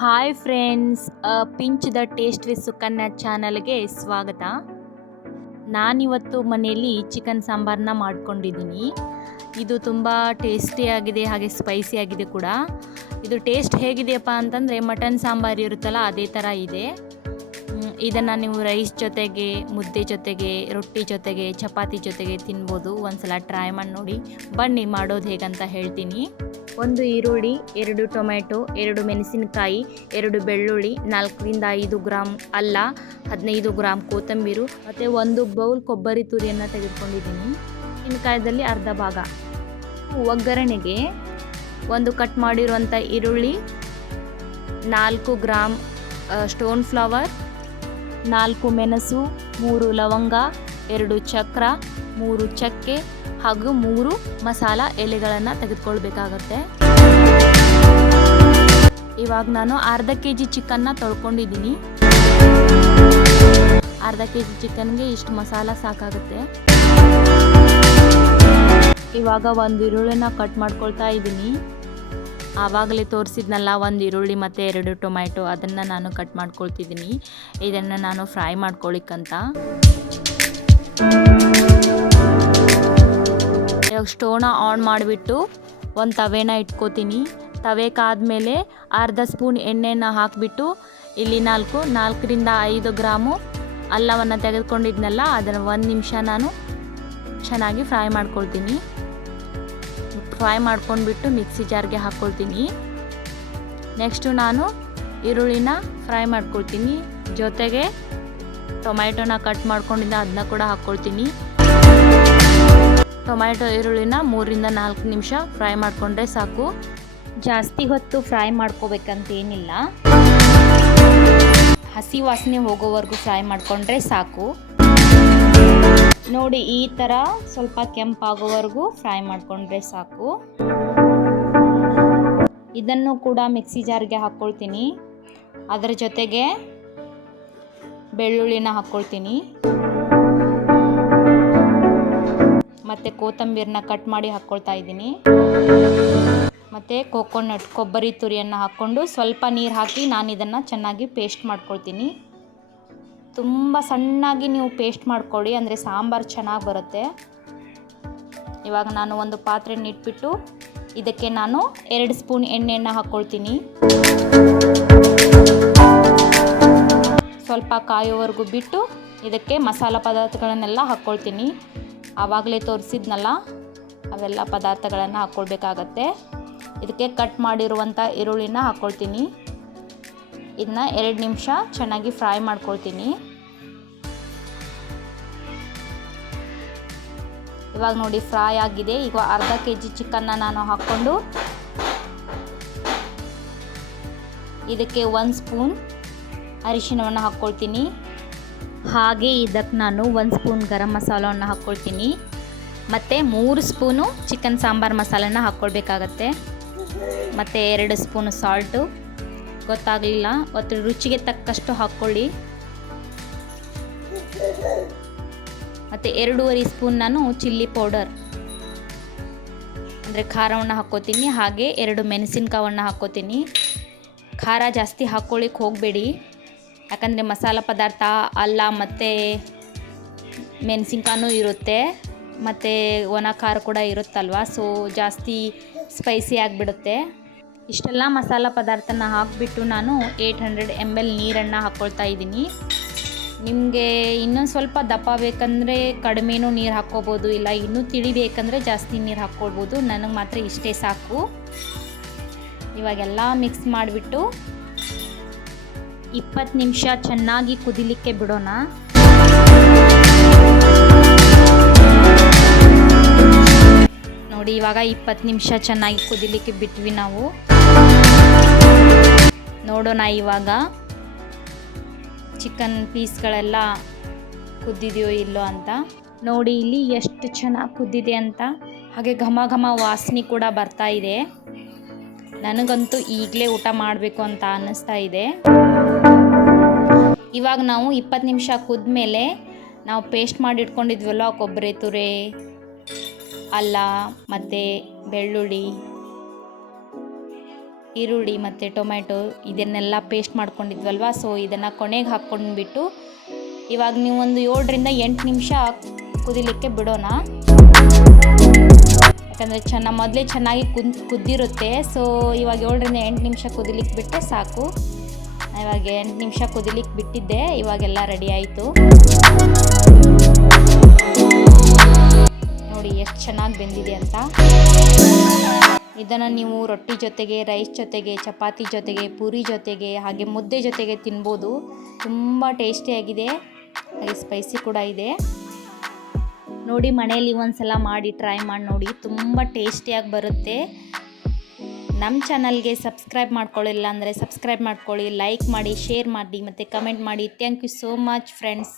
Hi friends, pinch the taste with Sukanya ಚಾನಲ್ಗೆ ಸ್ವಾಗತ. ನಾನಿವತ್ತು ಮನೆಯಲ್ಲಿ ಚಿಕನ್ ಸಾಂಬಾರನ್ನ ಮಾಡ್ಕೊಂಡಿದ್ದೀನಿ. ಇದು ತುಂಬ ಟೇಸ್ಟಿಯಾಗಿದೆ, ಹಾಗೆ ಸ್ಪೈಸಿಯಾಗಿದೆ ಕೂಡ. ಇದು ಟೇಸ್ಟ್ ಹೇಗಿದೆಯಪ್ಪ ಅಂತಂದರೆ ಮಟನ್ ಸಾಂಬಾರು ಇರುತ್ತಲ್ಲ ಅದೇ ಥರ ಇದೆ. ಇದನ್ನು ನೀವು ರೈಸ್ ಜೊತೆಗೆ, ಮುದ್ದೆ ಜೊತೆಗೆ, ರೊಟ್ಟಿ ಜೊತೆಗೆ, ಚಪಾತಿ ಜೊತೆಗೆ ತಿನ್ಬೋದು. ಒಂದ್ಸಲ ಟ್ರೈ ಮಾಡಿ ನೋಡಿ. ಬನ್ನಿ ಮಾಡೋದು ಹೇಗಂತ ಹೇಳ್ತೀನಿ. 1 ಈರುಳ್ಳಿ, 2 ಟೊಮೆಟೊ, 2 ಮೆಣಸಿನಕಾಯಿ, 2 ಬೆಳ್ಳುಳ್ಳಿ, 4ರಿಂದ 5 ಗ್ರಾಮ್ ಅಲ್ಲ, 15 ಗ್ರಾಮ್ ಕೊತ್ತಂಬರಿ ಮತ್ತು 1 ಬೌಲ್ ಕೊಬ್ಬರಿ ತುರಿಯನ್ನು ತೆಗೆದುಕೊಂಡಿದ್ದೀನಿ. ಮೆಣಸಿನಕಾಯದಲ್ಲಿ ಅರ್ಧ ಭಾಗ. ಒಗ್ಗರಣೆಗೆ 1 ಕಟ್ ಮಾಡಿರುವಂಥ ಈರುಳ್ಳಿ, 4 ಗ್ರಾಮ್ ಸ್ಟೋನ್ ಫ್ಲವರ್, 4 ಮೆಣಸು, 3 ಲವಂಗ, 2 ಚಕ್ರ, 3 ಚಕ್ಕೆ ಹಾಗೂ 3 ಮಸಾಲ ಎಲೆಗಳನ್ನು ತೆಗೆದುಕೊಳ್ಬೇಕಾಗತ್ತೆ. ಇವಾಗ ನಾನು ಅರ್ಧ kg ಚಿಕನ್ನ ತೊಳ್ಕೊಂಡಿದ್ದೀನಿ. ಅರ್ಧ kg ಚಿಕನ್ಗೆ ಇಷ್ಟು ಮಸಾಲ ಸಾಕಾಗುತ್ತೆ. ಇವಾಗ 1 ಈರುಳ್ಳಿನ ಕಟ್ ಮಾಡ್ಕೊಳ್ತಾ ಇದ್ದೀನಿ. ಆವಾಗಲೇ ತೋರಿಸಿದ್ನಲ್ಲ 1 ಈರುಳ್ಳಿ ಮತ್ತು 2 ಟೊಮ್ಯಾಟೊ, ಅದನ್ನು ನಾನು ಕಟ್ ಮಾಡ್ಕೊಳ್ತಿದ್ದೀನಿ. ಇದನ್ನು ನಾನು ಫ್ರೈ ಮಾಡ್ಕೊಳ್ಳಿಕ್ಕಂತ. ಇವಾಗ ಸ್ಟೋವ್ನ ಆನ್ ಮಾಡಿಬಿಟ್ಟು ಒಂದು ತವೆನ ಇಟ್ಕೋತೀನಿ. ತವೆಕಾದ್ಮೇಲೆ ಅರ್ಧ ಸ್ಪೂನ್ ಎಣ್ಣೆನ ಹಾಕಿಬಿಟ್ಟು ಇಲ್ಲಿ 4ರಿಂದ 5 ಗ್ರಾಮು ಅಲ್ಲವನ್ನು ತೆಗೆದುಕೊಂಡಿದ್ನಲ್ಲ ಅದನ್ನು 1 ನಿಮಿಷ ನಾನು ಚೆನ್ನಾಗಿ ಫ್ರೈ ಮಾಡ್ಕೊಳ್ತೀನಿ. ಫ್ರೈ ಮಾಡ್ಕೊಂಡ್ಬಿಟ್ಟು ಮಿಕ್ಸಿ ಜಾರ್ಗೆ ಹಾಕ್ಕೊಳ್ತೀನಿ. ನೆಕ್ಸ್ಟು ನಾನು ಈರುಳ್ಳಿನ ಫ್ರೈ ಮಾಡ್ಕೊಳ್ತೀನಿ. ಜೊತೆಗೆ ಟೊಮ್ಯಾಟೊನ ಕಟ್ ಮಾಡ್ಕೊಂಡಿದ್ದ ಅದನ್ನ ಕೂಡ ಹಾಕ್ಕೊಳ್ತೀನಿ. ಟೊಮ್ಯಾಟೊ ಈರುಳ್ಳಿನ 3ರಿಂದ 4 ನಿಮಿಷ ಫ್ರೈ ಮಾಡಿಕೊಂಡ್ರೆ ಸಾಕು. ಜಾಸ್ತಿ ಹೊತ್ತು ಫ್ರೈ ಮಾಡ್ಕೋಬೇಕಂತ ಏನಿಲ್ಲ, ಹಸಿ ವಾಸನೆ ಹೋಗೋವರೆಗೂ ಫ್ರೈ ಮಾಡಿಕೊಂಡ್ರೆ ಸಾಕು. ನೋಡಿ, ಈ ಥರ ಸ್ವಲ್ಪ ಕೆಂಪಾಗೋವರೆಗೂ ಫ್ರೈ ಮಾಡಿಕೊಂಡ್ರೆ ಸಾಕು. ಇದನ್ನು ಕೂಡ ಮಿಕ್ಸಿ ಜಾರ್ಗೆ ಹಾಕ್ಕೊಳ್ತೀನಿ. ಅದರ ಜೊತೆಗೆ ಬೆಳ್ಳುಳ್ಳಿನ ಹಾಕ್ಕೊಳ್ತೀನಿ ಮತ್ತು ಕೊತ್ತಂಬರಿನ ಕಟ್ ಮಾಡಿ ಹಾಕ್ಕೊಳ್ತಾ ಇದ್ದೀನಿ. ಮತ್ತು ಕೊಬ್ಬರಿ ತುರಿಯನ್ನು ಹಾಕ್ಕೊಂಡು ಸ್ವಲ್ಪ ನೀರು ಹಾಕಿ ನಾನು ಇದನ್ನು ಚೆನ್ನಾಗಿ ಪೇಸ್ಟ್ ಮಾಡ್ಕೊಳ್ತೀನಿ. ತುಂಬ ಸಣ್ಣಾಗಿ ನೀವು ಪೇಸ್ಟ್ ಮಾಡ್ಕೊಳ್ಳಿ, ಅಂದರೆ ಸಾಂಬಾರು ಚೆನ್ನಾಗಿ ಬರುತ್ತೆ. ಇವಾಗ ನಾನು ಒಂದು ಪಾತ್ರೆನ ಇಟ್ಬಿಟ್ಟು ಇದಕ್ಕೆ ನಾನು 2 ಸ್ಪೂನ್ ಎಣ್ಣೆಯನ್ನು ಹಾಕ್ಕೊಳ್ತೀನಿ. ಸ್ವಲ್ಪ ಕಾಯೋವರೆಗೂ ಬಿಟ್ಟು ಇದಕ್ಕೆ ಮಸಾಲ ಪದಾರ್ಥಗಳನ್ನೆಲ್ಲ ಹಾಕ್ಕೊಳ್ತೀನಿ. ಆವಾಗಲೇ ತೋರಿಸಿದ್ನಲ್ಲ ಅವೆಲ್ಲ ಪದಾರ್ಥಗಳನ್ನು ಹಾಕ್ಕೊಳ್ಬೇಕಾಗತ್ತೆ. ಇದಕ್ಕೆ ಕಟ್ ಮಾಡಿರುವಂಥ ಈರುಳ್ಳಿನ ಹಾಕ್ಕೊಳ್ತೀನಿ. ಇದನ್ನ 2 ನಿಮಿಷ ಚೆನ್ನಾಗಿ ಫ್ರೈ ಮಾಡ್ಕೊಳ್ತೀನಿ. ಇವಾಗ ನೋಡಿ ಫ್ರೈ ಆಗಿದೆ. ಈಗ ಅರ್ಧ kg ಚಿಕನ್ನ ನಾನು ಹಾಕ್ಕೊಂಡು ಇದಕ್ಕೆ 1 ಸ್ಪೂನ್ ಅರಿಶಿಣವನ್ನು ಹಾಕ್ಕೊಳ್ತೀನಿ. ಹಾಗೆ ಇದಕ್ಕೆ ನಾನು 1 ಸ್ಪೂನ್ ಗರಂ ಮಸಾಲವನ್ನು ಹಾಕ್ಕೊಳ್ತೀನಿ ಮತ್ತು 3 ಸ್ಪೂನು ಚಿಕನ್ ಸಾಂಬಾರು ಮಸಾಲನ ಹಾಕ್ಕೊಳ್ಬೇಕಾಗತ್ತೆ. ಮತ್ತು 2 ಸ್ಪೂನು ಸಾಲ್ಟು, ಗೊತ್ತಾಗಲಿಲ್ಲ, ಮತ್ತು ರುಚಿಗೆ ತಕ್ಕಷ್ಟು ಹಾಕ್ಕೊಳ್ಳಿ. ಮತ್ತು 2.5 ಸ್ಪೂನ್ ನಾನು ಚಿಲ್ಲಿ ಪೌಡರ್ ಅಂದರೆ ಖಾರವನ್ನು ಹಾಕ್ಕೋತೀನಿ. ಹಾಗೆ 2 ಮೆಣಸಿನ್ಕಾವನ್ನು ಹಾಕ್ಕೋತೀನಿ. ಖಾರ ಜಾಸ್ತಿ ಹಾಕ್ಕೊಳ್ಳಿಕ್ಕೆ ಹೋಗಬೇಡಿ, ಯಾಕಂದರೆ ಮಸಾಲ ಪದಾರ್ಥ ಅಲ್ಲ ಮತ್ತು ಮೆಣಸಿನ್ಕಾಯೂ ಇರುತ್ತೆ ಮತ್ತು ಒಣ ಖಾರ ಕೂಡ ಇರುತ್ತಲ್ವ, ಸೊ ಜಾಸ್ತಿ ಸ್ಪೈಸಿ ಆಗಿಬಿಡುತ್ತೆ. ಇಷ್ಟೆಲ್ಲ ಮಸಾಲ ಪದಾರ್ಥನ ಹಾಕಿಬಿಟ್ಟು ನಾನು 800 ml ನೀರನ್ನು ಹಾಕ್ಕೊಳ್ತಾ ಇದ್ದೀನಿ. ನಿಮಗೆ ಇನ್ನೊಂದು ಸ್ವಲ್ಪ ದಪ್ಪ ಬೇಕಂದರೆ ಕಡಿಮೆನೂ ನೀರು ಹಾಕ್ಕೋಬೋದು, ಇಲ್ಲ ಇನ್ನೂ ತಿಳಿ ಬೇಕಂದರೆ ಜಾಸ್ತಿ ನೀರು ಹಾಕ್ಕೊಳ್ಬೋದು. ನನಗೆ ಮಾತ್ರ ಇಷ್ಟೇ ಸಾಕು. ಇವಾಗೆಲ್ಲ ಮಿಕ್ಸ್ ಮಾಡಿಬಿಟ್ಟು 20 ನಿಮಿಷ ಚೆನ್ನಾಗಿ ಕುದಿಲಿಕ್ಕೆ ಬಿಡೋಣ. ನೋಡಿ, ಇವಾಗ 20 ನಿಮಿಷ ಚೆನ್ನಾಗಿ ಕುದಿಲಿಕ್ಕೆ ಬಿಟ್ವಿ ನಾವು. ನೋಡೋಣ ಇವಾಗ ಚಿಕನ್ ಪೀಸ್ಗಳೆಲ್ಲ ಕುದ್ದಿದೆಯೋ ಇಲ್ಲೋ ಅಂತ. ನೋಡಿ ಇಲ್ಲಿ ಎಷ್ಟು ಚೆನ್ನಾಗಿ ಕುದ್ದಿದೆ ಅಂತ, ಹಾಗೆ ಘಮ ಘಮ ವಾಸನೆ ಕೂಡ ಬರ್ತಾ ಇದೆ. ನನಗಂತೂ ಈಗಲೇ ಊಟ ಮಾಡಬೇಕು ಅಂತ ಅನ್ನಿಸ್ತಾ ಇದೆ. ಇವಾಗ ನಾವು 20 ನಿಮಿಷ ಕುದ್ಮೇಲೆ ನಾವು ಪೇಸ್ಟ್ ಮಾಡಿ ಇಟ್ಕೊಂಡಿದ್ವಲ್ಲ ಕೊಬ್ಬರಿ ತುರಿ, ಅಲ್ಲ ಮತ್ತು ಬೆಳ್ಳುಳ್ಳಿ, ಈರುಳ್ಳಿ ಮತ್ತು ಟೊಮೆಟೊ ಇದನ್ನೆಲ್ಲ ಪೇಸ್ಟ್ ಮಾಡ್ಕೊಂಡಿದ್ವಲ್ವ, ಸೊ ಇದನ್ನು ಕೊನೆಗೆ ಹಾಕ್ಕೊಂಡ್ಬಿಟ್ಟು ಇವಾಗ ನೀವು ಒಂದು 7ರಿಂದ 8 ನಿಮಿಷ ಕುದಿಲಿಕ್ಕೆ ಬಿಡೋಣ. ಯಾಕಂದರೆ ಮೊದಲೇ ಚೆನ್ನಾಗಿ ಕುದ್ದಿರುತ್ತೆ. ಸೊ ಇವಾಗ 7ರಿಂದ 8 ನಿಮಿಷ ಕುದಿಲಿಕ್ಕೆ ಬಿಟ್ಟರೆ ಸಾಕು. ಇವಾಗ 8 ನಿಮಿಷ ಕುದಿಲಿಕ್ಕೆ ಬಿಟ್ಟಿದ್ದೆ, ಇವಾಗೆಲ್ಲ ರೆಡಿ ಆಯಿತು. ನೋಡಿ ಎಷ್ಟು ಚೆನ್ನಾಗಿ ಬೆಂದಿದೆ ಅಂತ. ಇದನ್ನು ನೀವು ರೊಟ್ಟಿ ಜೊತೆಗೆ, ರೈಸ್ ಜೊತೆಗೆ, ಚಪಾತಿ ಜೊತೆಗೆ, ಪೂರಿ ಜೊತೆಗೆ, ಹಾಗೆ ಮುದ್ದೆ ಜೊತೆಗೆ ತಿನ್ಬೋದು. ತುಂಬ ಟೇಸ್ಟಿಯಾಗಿದೆ, ಹಾಗೆ ಸ್ಪೈಸಿ ಕೂಡ ಇದೆ. ನೋಡಿ ಮನೆಯಲ್ಲಿ ಒಂದ್ಸಲ ಮಾಡಿ ಟ್ರೈ ಮಾಡಿ ನೋಡಿ, ತುಂಬ ಟೇಸ್ಟಿಯಾಗಿ ಬರುತ್ತೆ. ನಮ್ಮ ಚಾನಲ್ಗೆ ಸಬ್ಸ್ಕ್ರೈಬ್ ಮಾಡ್ಕೊಳ್ಳಿಲ್ಲ ಅಂದರೆ ಸಬ್ಸ್ಕ್ರೈಬ್ ಮಾಡ್ಕೊಳ್ಳಿ, ಲೈಕ್ ಮಾಡಿ, ಶೇರ್ ಮಾಡಿ ಮತ್ತು ಕಮೆಂಟ್ ಮಾಡಿ. Thank you so much friends.